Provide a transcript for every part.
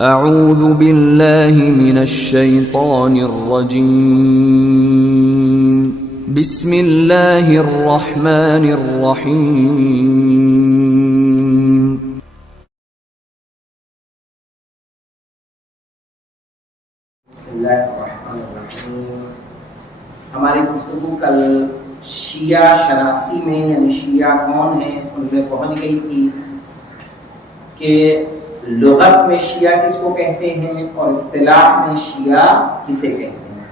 اعوذ باللہ من الشیطان الرجیم بسم اللہ الرحمن الرحیم بسم اللہ الرحمن الرحیم۔ ہماری گفتگو کل شیعہ شناسی میں یعنی شیعہ کون ہیں ان میں پہنچ گئی تھی کہ لغت میں شیعہ کس کو کہتے ہیں اور اصطلاح میں شیعہ کسے کہتے ہیں۔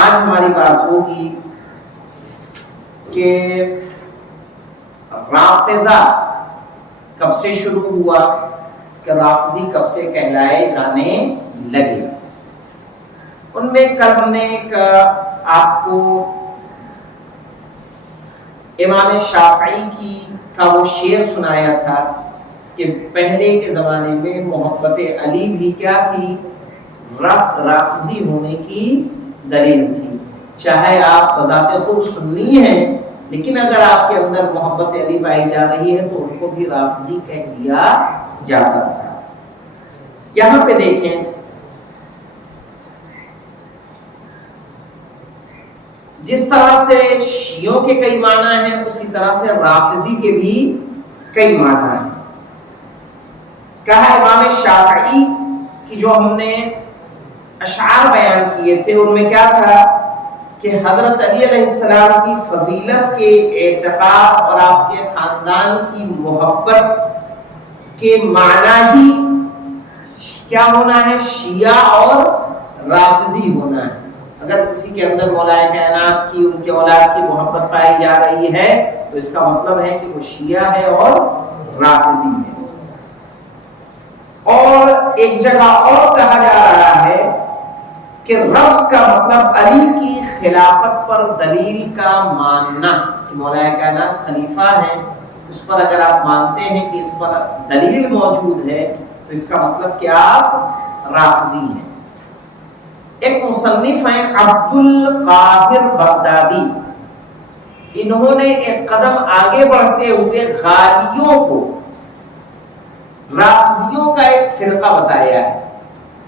آج ہماری بات ہوگی کہ رافضہ کب سے شروع ہوا، کہ رافضی کب سے کہلائے جانے لگے۔ ان میں کل ہم نے ایک آپ کو امام شافعی کا وہ شعر سنایا تھا کہ پہلے کے زمانے میں محبت علی بھی کیا تھی، رافضی ہونے کی دلیل تھی۔ چاہے آپ بذات خود سنی ہیں لیکن اگر آپ کے اندر محبت علی پائی جا رہی ہے تو ان کو بھی رافضی کہہ دیا جاتا تھا۔ یہاں پہ دیکھیں جس طرح سے شیعوں کے کئی معنی ہیں اسی طرح سے رافضی کے بھی کئی معنی ہیں۔ کہا امام شافعی کی جو ہم نے اشعار بیان کیے تھے ان میں کیا تھا کہ حضرت علی علیہ السلام کی فضیلت کے اعتقاد اور آپ کے خاندان کی محبت کے معنی ہی کیا ہونا ہے، شیعہ اور رافضی ہونا ہے۔ اگر کسی کے اندر مولا کائنات کی ان کے اولاد کی محبت پائی جا رہی ہے تو اس کا مطلب ہے کہ وہ شیعہ ہے اور رافضی ہے۔ اور ایک جگہ اور کہا جا رہا ہے کہ رفض کا مطلب علی کی خلافت پر دلیل کا ماننا، کہ مولا کائنات خلیفہ ہیں، اس پر اگر آپ مانتے ہیں کہ اس پر دلیل موجود ہے تو اس کا مطلب کہ آپ رافضی ہیں۔ ایک مصنف ہیں عبد القاہر بغدادی، انہوں نے ایک قدم آگے بڑھتے ہوئے غالیوں کو رافضیوں کا ایک فرقہ بتایا ہے،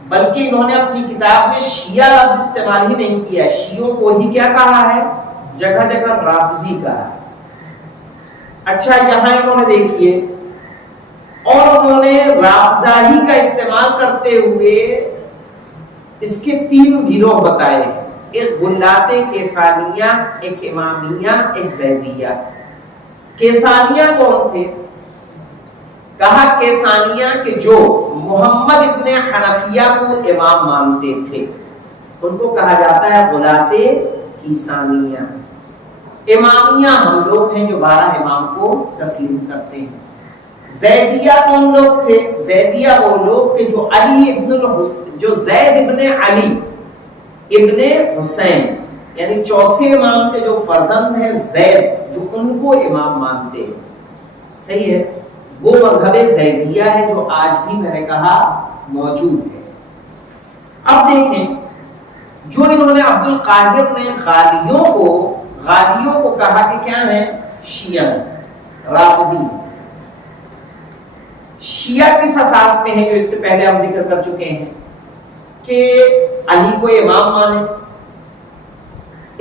بلکہ انہوں نے اپنی کتاب میں شیعہ لفظ استعمال ہی نہیں کیا، شیعوں کو ہی کیا کہا ہے، جگہ جگہ رافضی کہا ہے۔ اچھا یہاں انہوں نے دیکھیے اور انہوں نے رافضہ ہی کا استعمال کرتے ہوئے اس کے تین گروہ بتائے ہیں، ایک غلات کیسانیہ، ایک امامیہ، ایک زیدیہ۔ کیسانیہ کون تھے؟ کہا کیسانیہ کہ جو محمد ابن حنفیہ کو امام مانتے تھے ان کو کہا جاتا ہے غلات کیسانیہ۔ امامیہ ہم لوگ ہیں جو 12 امام کو تسلیم کرتے ہیں۔ زیدیہ کون لوگ تھے؟ زیدیہ وہ لوگ کہ جو جو زید ابن علی ابن حسین یعنی چوتھے امام کے جو فرزند ہیں زید، جو ان کو امام مانتے ہیں۔ صحیح ہے، وہ مذہب زیدیہ ہے جو آج بھی میں نے کہا موجود ہے۔ اب دیکھیں جو انہوں نے عبد القاہر نے غالیوں کو کہا کہ کیا ہے، شیعہ رافضی۔ شیعہ کس اساس پہ ہیں جو اس سے پہلے ہم ذکر کر چکے ہیں کہ علی کو امام مانے،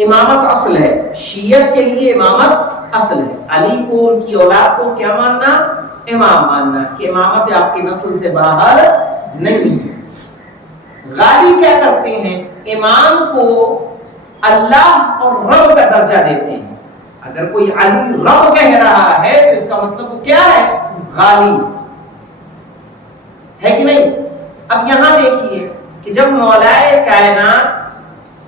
امامت اصل ہے، شیعت کے لیے امامت اصل ہے، علی کو ان کی اولاد کو کیا ماننا، امام ماننا، کہ امامت آپ کی نسل سے باہر نہیں ہے۔ غالی کیا کرتے ہیں، امام کو اللہ اور رب کا درجہ دیتے ہیں۔ اگر کوئی علی رب کہہ رہا ہے تو اس کا مطلب وہ کیا ہے، غالی ہے کہ نہیں۔ اب یہاں دیکھیے کہ جب مولائے کائنات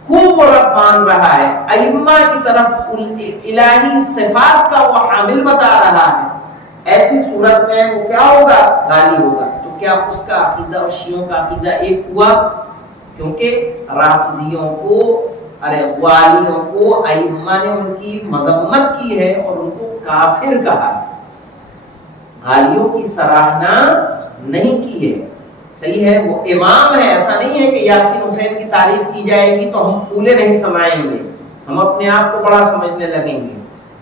کو وہ رب مان رہا ہے، ائمہ کی طرف الہی صفات کا وہ حامل بتا رہا ہے، ایسی صورت میں وہ کیا ہوگا، غالی ہوگا۔ تو کیا اس کا عقیدہ اور شیعوں کا عقیدہ ایک ہوا؟ کیونکہ رافضیوں کو غالیوں کو ائمہ نے ان کی مذمت کی ہے اور ان کو کافر کہا، غالیوں کی سراہنا نہیں کی ہے۔ صحیح ہے، وہ امام ہے، ایسا نہیں ہے کہ یاسین حسین کی تعریف کی جائے گی تو ہم پھولے نہیں سمائیں گے، ہم اپنے آپ کو بڑا سمجھنے لگیں گے۔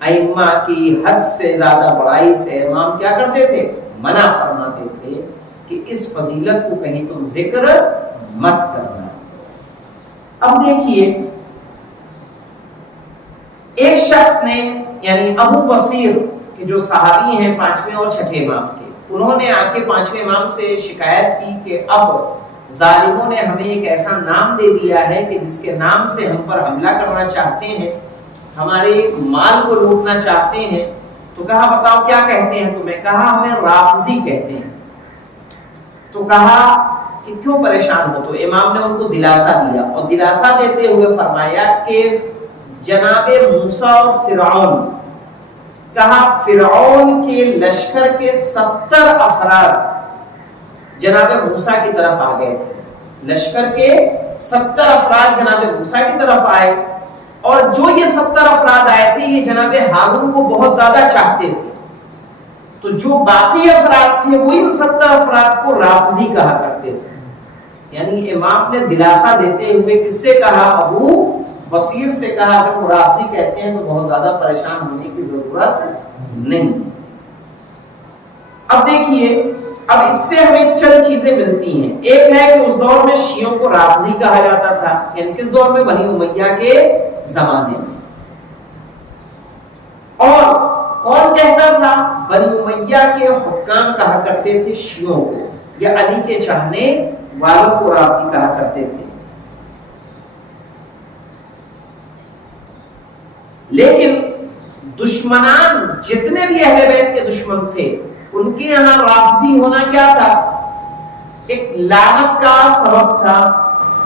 ائمہ کی حد سے زیادہ بڑائی سے امام کیا کرتے تھے، منع فرماتے تھے کہ اس فضیلت کو کہیں تم ذکر مت کرنا۔ اب دیکھیے ایک شخص نے یعنی ابو بصیر کہ جو صحابی ہیں 5ویں اور 6ٹھے امام کے، انہوں نے آ کے 5ویں امام سے شکایت کی کہ اب ظالموں نے ہمیں ایک ایسا نام دے دیا ہے کہ جس کے نام سے ہم پر حملہ کرنا چاہتے ہیں، ہمارے مال کو لوٹنا چاہتے ہیں۔ تو کہا بتاؤ کیا کہتے ہیں تمہیں؟ کہا ہمیں رافضی کہتے ہیں۔ تو کہا کہ کیوں پریشان ہو؟ تو امام نے ان کو دلاسا دیا اور دلاسا دیتے ہوئے فرمایا کہ جناب موسیٰ اور فرعون، کہا فرعون کے لشکر کے 70 افراد جناب موسیٰ کی طرف آ گئے تھے، لشکر کے 70 افراد جناب موسیٰ کی طرف آئے، اور جو یہ 70 افراد آئے تھے یہ جناب ہارون کو بہت زیادہ چاہتے تھے، تو جو باقی افراد تھے وہ ان 70 افراد کو رافضی کہا کرتے تھے۔ یعنی امام نے دلاسا دیتے ہوئے کس سے کہا؟ ابو بصیر سے کہا اگر وہ رافضی کہتے ہیں تو بہت زیادہ پریشان ہونے کی ضرورت نہیں۔ اب دیکھیے اب اس سے ہمیں چند چیزیں ملتی ہیں۔ ایک ہے کہ اس دور میں شیعوں کو رافضی کہا جاتا تھا، یعنی کس دور میں؟ بنی امیہ کے زمانے میں۔ اور کون کہتا تھا؟ بنی امیہ کے حکام کہا کرتے تھے شیعوں کو، یا علی کے چاہنے والوں کو رافضی کہا کرتے تھے۔ لیکن دشمنان جتنے بھی اہل بیت کے دشمن تھے ان کے یہاں رافضی ہونا کیا تھا؟ ایک لعنت کا سبب تھا۔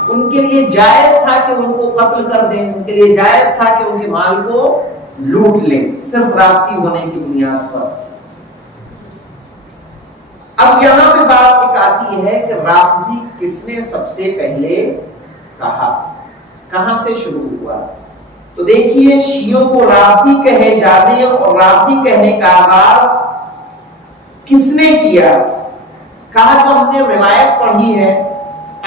ان کے لیے جائز تھا کہ ان کو قتل کر دیں، ان کے لیے جائز تھا کہ ان کے مال کو لوٹ لیں، صرف رافضی ہونے کی بنیاد پر۔ اب یہاں پہ بات ایک آتی ہے کہ رافضی کس نے سب سے پہلے کہا، کہاں سے شروع ہوا؟ تو دیکھیے شیعوں کو رافضی کہے جانے اور رافضی کہنے کا آغاز کس نے کیا؟ کہا جو ہم نے روایت پڑھی ہے،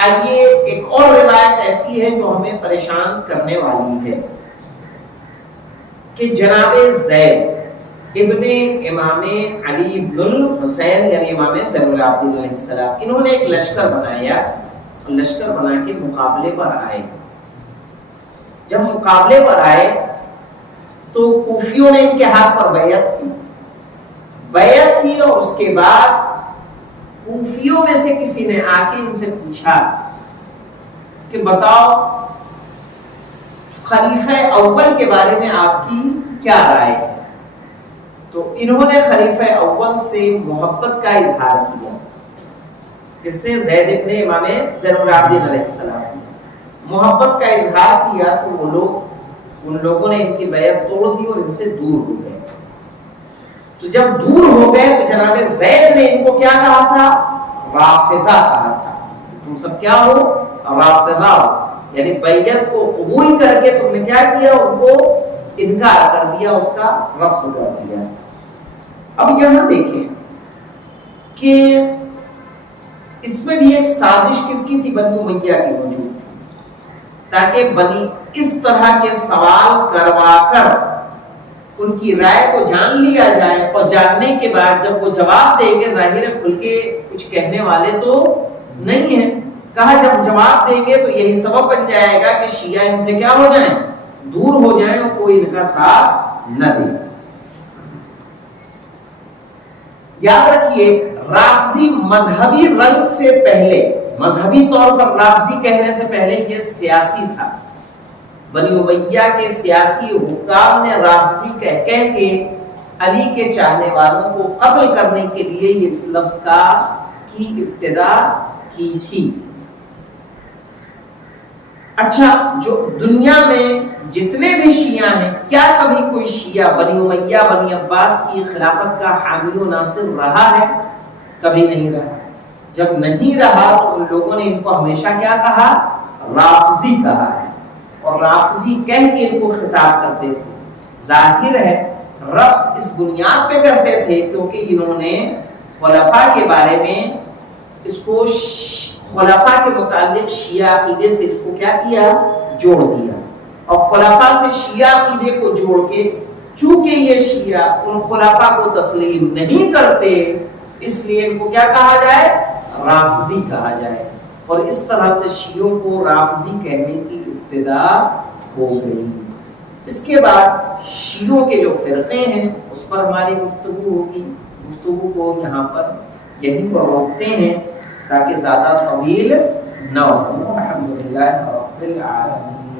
آئیے ایک اور روایت ایسی ہے جو ہمیں پریشان کرنے والی ہے کہ جناب زید ابن امام علی بن الحسین یعنی امام زین العابدین علیہ السلام، انہوں نے ایک لشکر بنایا اور لشکر بنا کے مقابلے پر آئے۔ جب مقابلے پر آئے تو کوفیوں نے ان کے ہاتھ پر بیعت کی اور اس کے بعد کوفیوں میں سے کسی نے آ کے ان سے پوچھا کہ بتاؤ خلیفہ اول کے بارے میں آپ کی کیا رائے ہے؟ تو انہوں نے خلیفہ اول سے محبت کا اظہار کیا۔ کس نے؟ زید ابن امام زین العابدین علیہ السلام محبت کا اظہار کیا، تو ان لوگوں نے ان کی بیعت توڑ دی اور ان سے دور ہو گئے۔ تو جب دور ہو گئے تو جناب زید نے ان کو کیا کہا تھا؟ رافضہ کہا تھا۔ تم سب کیا ہو؟ رافضہ ہو، یعنی بیعت کو قبول کر کے تم نے کیا کیا؟ ان کو انکار کر دیا، اس کا رفض کر دیا۔ اب یہاں دیکھیں کہ اس میں بھی ایک سازش کس کی تھی؟ بنی امیہ کی موجود تھی، تاکہ بنی اس طرح کے سوال کروا کر ان کی رائے کو جان لیا جائے، اور جاننے کے بعد جب وہ جواب دیں گے ظاہر ہے کھل کے کچھ کہنے والے تو نہیں ہیں، کہا جب جواب دیں گے تو یہی سبب بن جائے گا کہ شیعہ ان سے کیا ہو جائیں؟ دور ہو جائیں اور کوئی ان کا ساتھ نہ دے۔ یاد رکھیے رافضی مذہبی رنگ سے پہلے، مذہبی طور پر رافضی کہنے سے پہلے یہ سیاسی تھا۔ بنی امیہ کے سیاسی حکام نے رافضی کہہ کے علی کے چاہنے والوں کو قتل کرنے کے لیے یہ اس لفظ کی ابتدا کی تھی۔ اچھا، جو دنیا میں جتنے بھی شیعہ ہیں، کیا کبھی کوئی شیعہ بنی امیہ بنی عباس کی خلافت کا حامی و ناصر رہا ہے؟ کبھی نہیں رہا۔ جب نہیں رہا تو ان لوگوں نے ان کو ہمیشہ کیا کہا؟ رافضی کہا ہے، اور رافضی کہہ کے ان کو خطاب کرتے تھے۔ ظاہر ہے رفض اس بنیاد پہ کرتے تھے کیونکہ انہوں نے خلفاء کے بارے میں اس کو خلفاء کے متعلق شیعہ عقیدے سے اس کو کیا کیا؟ جوڑ دیا، اور خلفاء سے شیعہ عقیدے کو جوڑ کے چونکہ یہ شیعہ ان خلفاء کو تسلیم نہیں کرتے اس لیے ان کو کیا کہا جائے؟ رافضی کہا جائے، اور اس طرح سے شیعوں کو رافضی کہنے کی ابتدا ہو گئی۔ اس کے بعد شیعوں کے جو فرقے ہیں اس پر ہماری گفتگو ہوگی۔ گفتگو کو یہاں پر یہیں پر روکتے ہیں تاکہ زیادہ طویل نہ ہو۔ الحمدللہ رب العالمین۔